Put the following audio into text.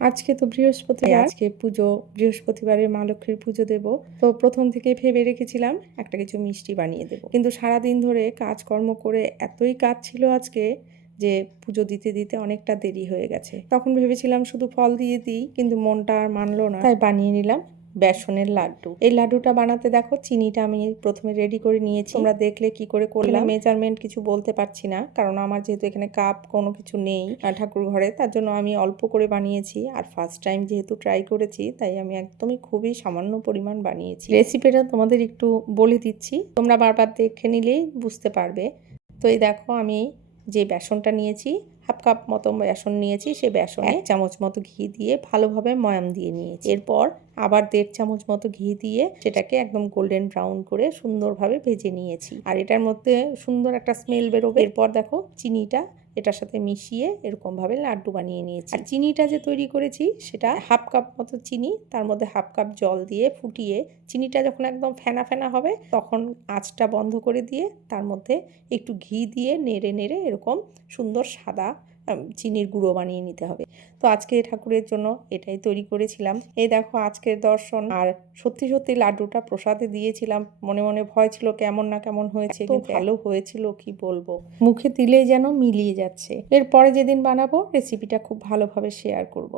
আজকে তো বৃহস্পতিবার, আজকে পুজো, বৃহস্পতিবারে মা লক্ষ্মীর পুজো দেব। তো প্রথম থেকে ভেবে রেখেছিলাম একটা কিছু মিষ্টি বানিয়ে দেব, কিন্তু সারাদিন ধরে কাজকর্ম করে এতই কাজ ছিল আজকে যে পুজো দিতে দিতে অনেকটা দেরি হয়ে গেছে। তখন ভেবেছিলাম শুধু ফল দিয়ে দিই, কিন্তু মনটা আর মানলো না, তাই বানিয়ে নিলাম বেসনের লাড্ডু। এই লাড্ডুটা বানাতে দেখো চিনিটা আমি প্রথমে রেডি করে নিয়েছি। তোমরা দেখলে কি করে করলাম। মেজারমেন্ট কিছু বলতে পারছি না, কারণ আমার যেহেতু এখানে কাপ কোনো কিছু নেই ঠাকুর ঘরে, তার জন্য আমি অল্প করে বানিয়েছি। আর ফার্স্ট টাইম যেহেতু ট্রাই করেছি, তাই আমি একদমই খুবই সামান্য পরিমাণ বানিয়েছি। রেসিপিটা তোমাদের একটু বলে দিচ্ছি, তোমরা বারবার দেখে নিলেই বুঝতে পারবে। তো এই দেখো আমি যে বেসনটা নিয়েছি, হাফ কাপ মতো বেসন নিয়েছি, সেই বেসনে 1 চামচ মতো ঘি দিয়ে ভালোভাবে ময়াম দিয়ে নিয়েছি। এরপর আবার 1.5 চামচ মতো ঘি দিয়ে সেটাকে একদম গোল্ডেন ব্রাউন করে সুন্দরভাবে ভেজে নিয়েছি। আর এটার মধ্যে সুন্দর একটা স্মেল বেরোবে। এরপর দেখো চিনিটা এটার সাথে মিশিয়ে এরকমভাবে লাড্ডু বানিয়ে নিয়েছি। আর চিনিটা যে তৈরি করেছি সেটা হাফ কাপ মতো চিনি, তার মধ্যে হাফ কাপ জল দিয়ে ফুটিয়ে চিনিটা যখন একদম ফেনা ফেনা হবে তখন আঁচটা বন্ধ করে দিয়ে তার মধ্যে একটু ঘি দিয়ে নেড়ে নেড়ে এরকম সুন্দর সাদা চিনির গুঁড়ো বানিয়ে নিতে হবে। তো আজকে ঠাকুরের জন্য এটাই তৈরি করেছিলাম। এই দেখো আজকের দর্শন। আর সত্যি সত্যি লাড্ডুটা প্রসাদে দিয়েছিলাম, মনে মনে ভয় ছিল কেমন না কেমন হয়েছে, কিন্তু ভালো হয়েছিল কি বলবো, মুখে দিলেই যেন মিলিয়ে যাচ্ছে। এরপরে যেদিন বানাবো রেসিপিটা খুব ভালোভাবে শেয়ার করব।